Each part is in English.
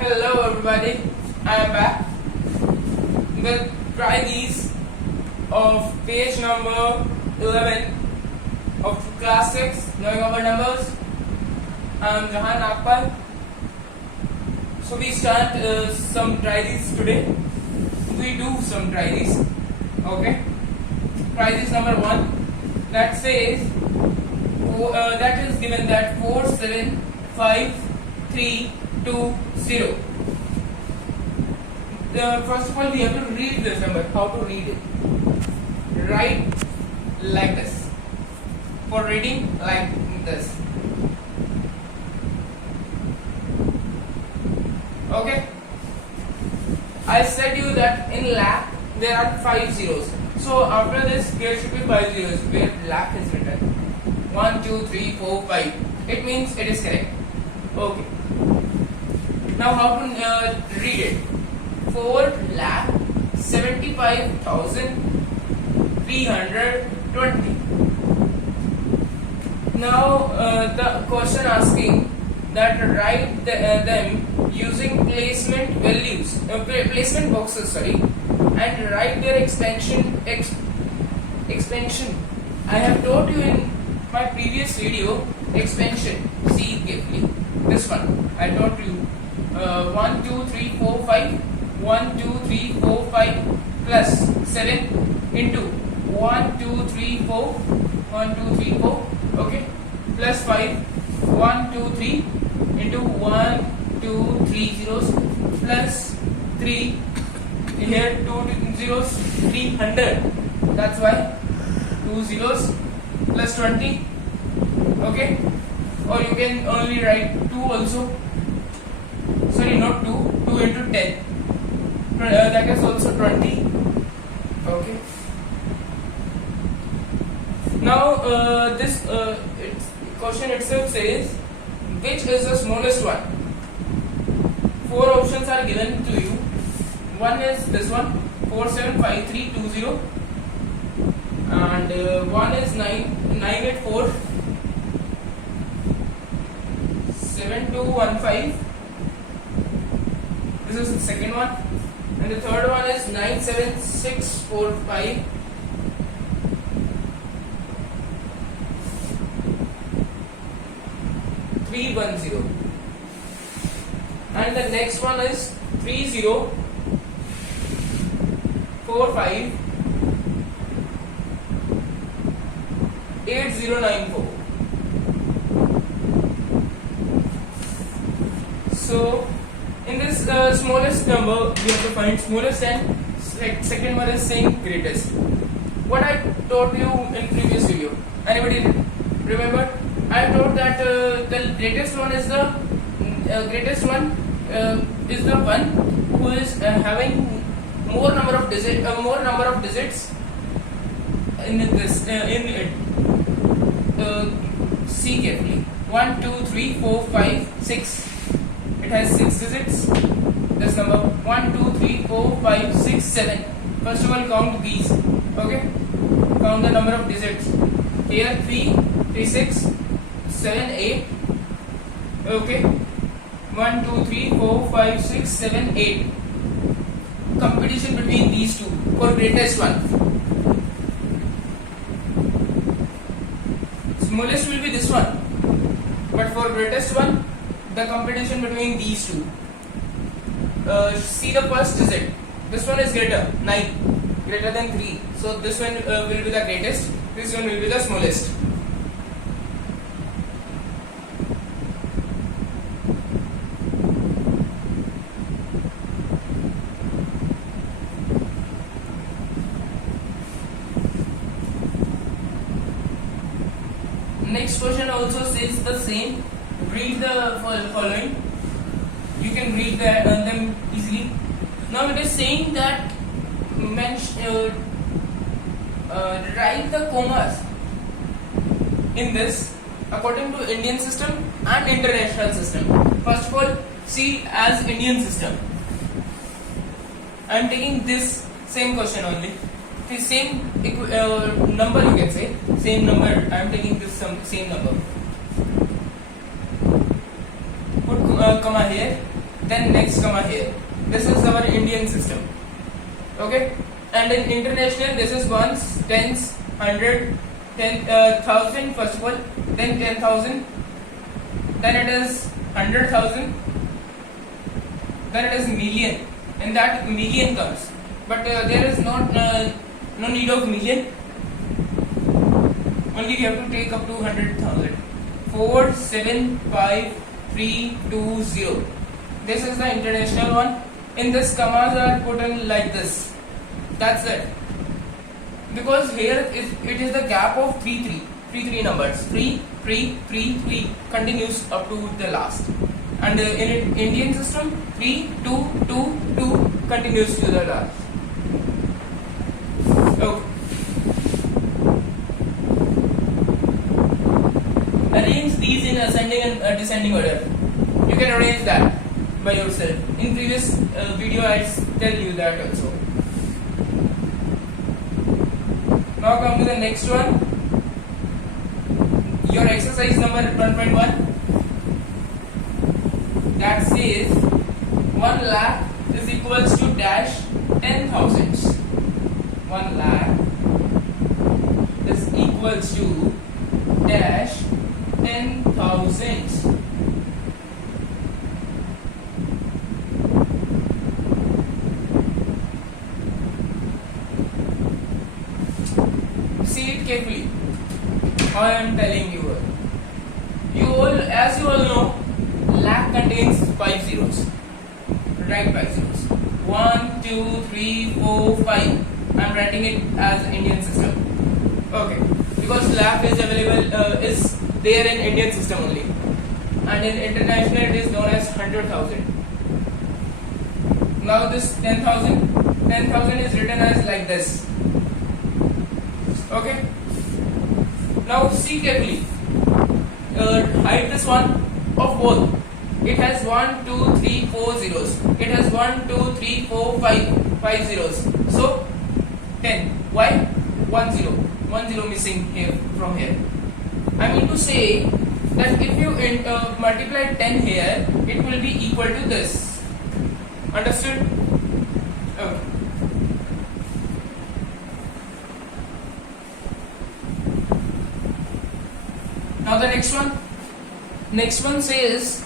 Hello everybody, I am back. We'll try these of page number 11 of class 6, knowing our numbers. I am Jahan Akpal. So we start some try these today. We do some try these. Okay. Try this number 1. That says that is given that 4 7 5 3 2 0. First of all, we have to read this number. How to read it? Write like this. For reading, like this. Okay. I said you that in lakh there are 5 zeros. So after this there should be 5 zeros where lakh is written. 1, 2, 3, 4, 5. It means it is correct. Okay. Now how to read it? 4,75,320. Now the question asking that write them using placement values, placement boxes, sorry, and write their expansion. I have taught you in my previous video expansion. See carefully. This one I taught you. 1, 2, 3, 4, 5. 1, 2, 3, 4, 5 plus 7 into 1, 2, 3, 4. 1, 2, 3, 4. Okay. Plus 5. 1, 2, 3 into 1, 2, 3 zeros plus 3. Here 2 zeros, 300. That's why 2 zeros plus 20. Okay. Or you can only write 2 also. Sorry, not 2. 2 into 10. That is also 20. Okay. Now this question itself says, which is the smallest one? 4 options are given to you. One is this one, 475320, and one is 984 7215. This is the second one, and the third one is 97645. And the next one is 3045 8094. So in this smallest number we have to find smallest, and second one is saying greatest. What I taught you in previous video, anybody remember? I taught that the greatest one is the one who is having more number of digits in this in it. See carefully. 1, 2, 3, 4, 5, 6. It has 6 digits. This number 1, 2, 3, 4, 5, 6, 7. First of all, count these. Okay. Count the number of digits. Here 3, 6, 7, 8. Okay. 1, 2, 3, 4, 5, 6, 7, 8. Competition between these two for greatest one. Smallest will be this one, but for greatest one, the competition between these two. See the first digit. This one is greater, 9, greater than 3. So this one will be the greatest. This one will be the smallest. Next question also says the same. Read the following. You can read them easily. Now it is saying that write the commas in this according to Indian system and international system. First of all, see as Indian system. I am taking this same question only. The same number, you can say. Same number. I am taking this same number. Put comma here. then next comma here. This is our Indian system. Okay, and in international this is ones, tens, 100, 10,000 first of all, then 10,000, then it is 100,000, then it is million, and that million comes. But there is not no need of million. Only we have to take up to 100,000. 4, 7, 5, 3, 2, 0. This is the international one. In this commas are put in like this. That's it. Because here it is the gap of 3 numbers. 3, 3, 3, 3 continues up to the last. And in Indian system 3, 2, 2, 2 continues to the last. Okay. Arrange these in ascending and descending order. You can arrange that by yourself. In previous video I tell you that also. Now come to the next one. Your exercise number 1.1. That says 1 lakh is equals to dash 10,000. 1 lakh is equals to dash 10,000. See it carefully. How I am telling you. As you all know, lakh contains 5 zeros. Write 5 zeros. 1, 2, 3, 4, 5. I am writing it as Indian system. Okay, because lakh is available is there in Indian system only, and in international it is known as 100,000. Now this 10,000 is written as like this. Okay. Now see carefully. Hide this one of both. It has 1, 2, 3, 4 zeros. It has 1, 2, 3, 4, 5 zeros. So 10. Why? 1 0. 1 0 missing here from here. I mean to say that if you multiply 10 here, it will be equal to this. Understood? Okay. Now the next one. Next one says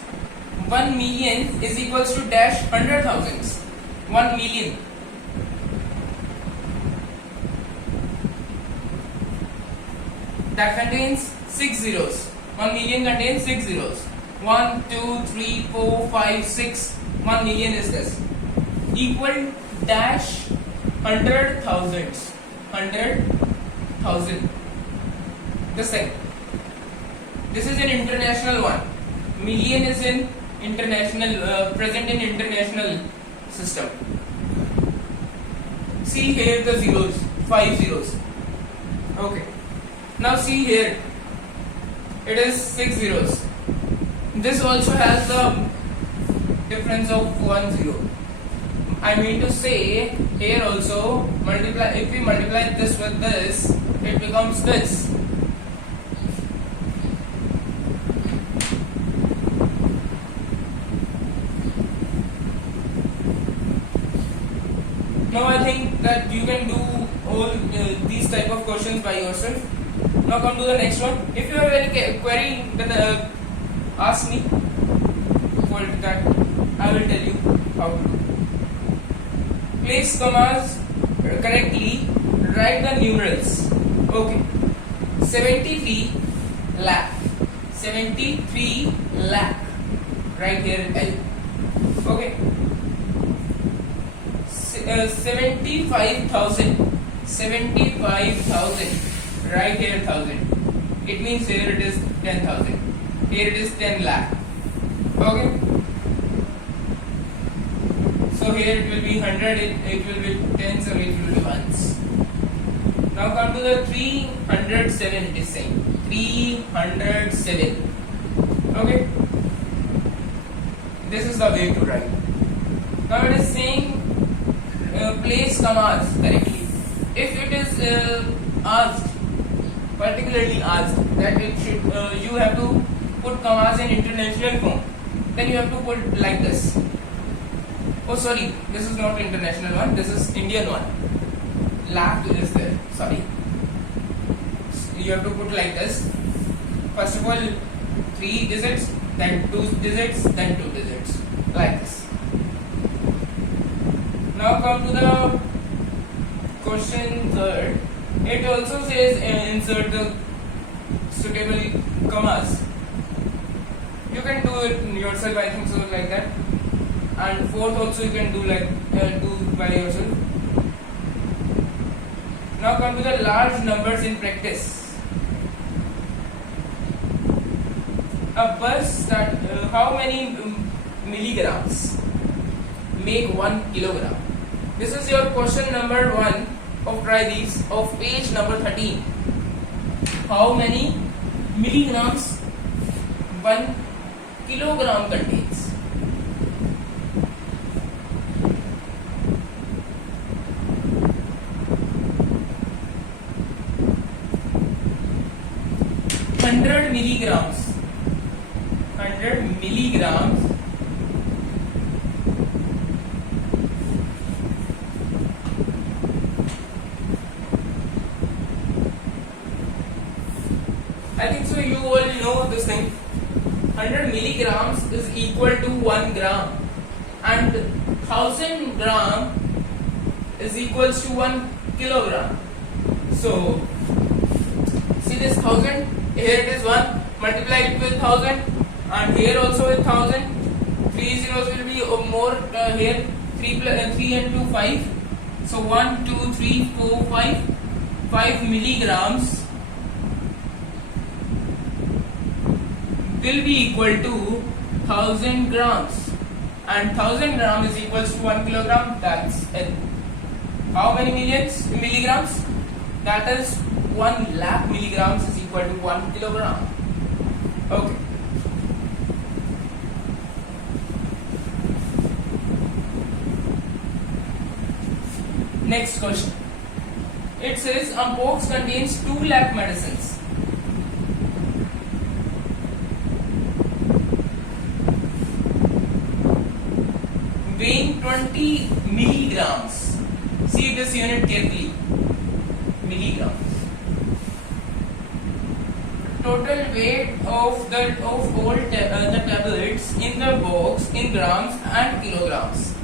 1 million is equals to dash 100,000. 1 million. That contains 6 zeros. 1 million contains 6 zeros. 1, 2, 3, 4, 5, 6. 1 million is this. Equal dash 100,000. 100,000. This thing. This is an international one. Million is in international, present in international system. See here the zeros, 5 zeros. Okay. Now see here, it is 6 zeros. This also has the difference of 1 0. I mean to say, here also multiply. If we multiply this with this, it becomes this. Now I think that you can do all these type of questions by yourself. Now come to the next one. If you have any query, then ask me. For that, I will tell you how to do. Place commas correctly. Write the numerals. Okay. 73 lakh. 73 lakh. Right here L. Okay. 75,000. 75,000. Right here 1,000. It means here it is 10,000. Here it is 10 lakh. Okay. So here it will be 100. It will be tens or it will be ones. Now come to the 307. It is saying 307. Okay. This is the way to write. Now it is saying place commas correctly. If it is asked, particularly asked, that it should you have to put commas in international form, then you have to put like this. Oh sorry, this is not international one, this is Indian one. Lakh is there, sorry. You have to put like this. First of all 3 digits, then 2 digits, then 2 digits, like this. Now come to the question third. It also says insert the suitable commas. You can do it yourself, I think so, like that. And fourth also you can do like do by yourself. Now come to the large numbers in practice. A bus that how many milligrams make 1 kilogram? This is your question number 1 of try these of page number 13. How many milligrams 1 kilogram contains? Milligrams. 100 milligrams I think so you all know this thing. 100 milligrams is equal to 1 gram and 1000 gram is equals to 1 kilogram. So see this 1000, here it is 1, multiply it with 1000 and here also with 1000. 3 zeros will be more here, 3 and 2 5. So 1 2 3 4 5 milligrams will be equal to 1000 grams and 1000 gram is equals to 1 kilogram. That's it. How many milligrams? That is 1 lakh milligrams is equal to 1 kilogram. Okay. Next question. It says a box contains 2 lakh medicines. Weighing 20 milligrams. See this unit carefully. Milligrams. Total weight of all the tablets in the box in grams and kilograms.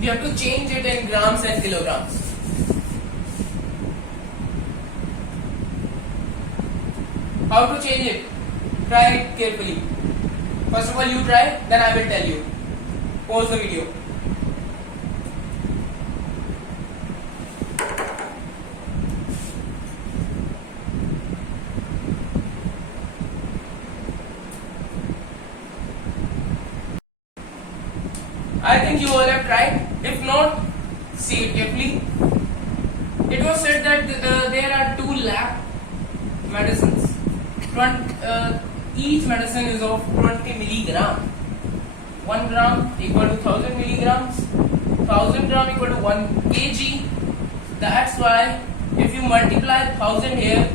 We have to change it in grams and kilograms. How to change it? Try it carefully. First of all you try, then I will tell you. Pause the video. I think you all have tried. If not, see it carefully. It was said that there are 2 lakh medicines. Each medicine is of 20 milligram. 1 gram equal to 1000 milligrams. 1000 gram equal to 1 kg. That's why if you multiply 1000 here,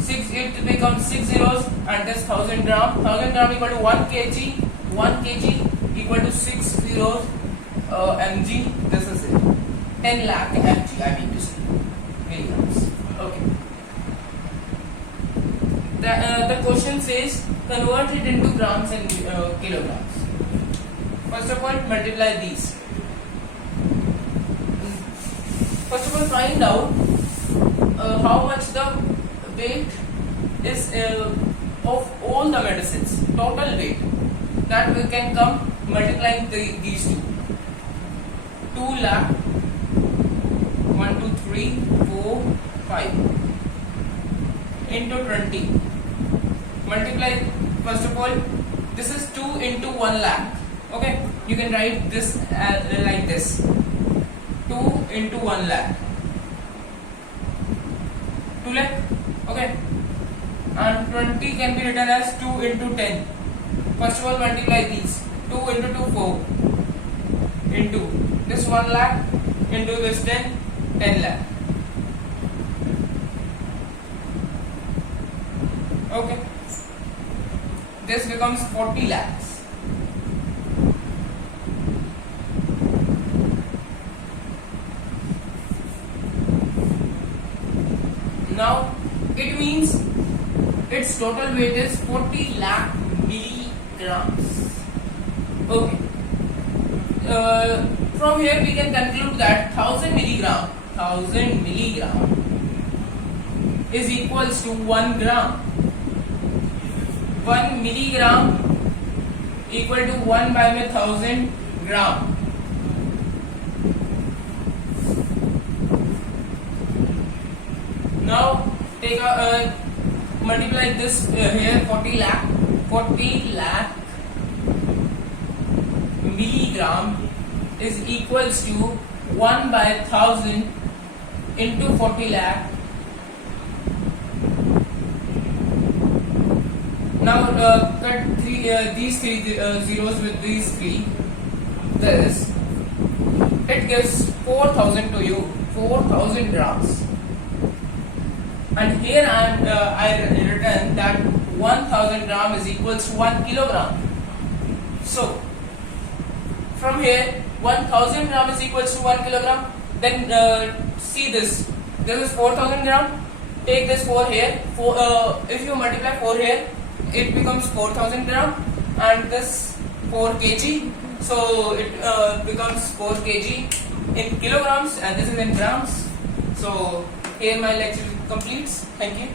6 it becomes 6 zeros and this 1000 gram. 1000 gram equal to 1 kg. 1 kg equal to 6 zeros mg. This is it. 10 lakh mg I mean to say milligrams. Okay. The question says convert it into grams and kilograms. First of all multiply these. First of all find out how much the weight is of all the medicines, total weight. That we can come multiplying these two. 2 lakh 1 2 3 4 5 into 20. Multiply first of all. This is 2 into 1 lakh. Okay, you can write this like this. 2 into 1 lakh. 2 lakh. Okay, and 20 can be written as 2 into 10. First of all multiply these. 2 into 2 4 into this 1 lakh into this 10 lakh. Okay, this becomes 40 lakhs. Now it means its total weight is 40 lakh milligrams. Okay. From here we can conclude that 1000 milligram is equals to 1 gram. 1 milligram equal to 1 by 1000 gram. Now take a multiply this here 40 lakh milligram is equals to 1 by 1000 into 40 lakh. Now cut these three zeros with these three. This it gives 4000 to you, 4000 grams. And here I written that 1000 gram is equals to 1 kilogram. So from here 1000 gram is equals to 1 kilogram. Then see this. This is 4000 gram. Take this 4 here. If you multiply 4 here, it becomes 4000 gram, and this 4 kg. So it becomes 4 kg in kilograms, and this is in grams. So here my lecture completes. Thank you.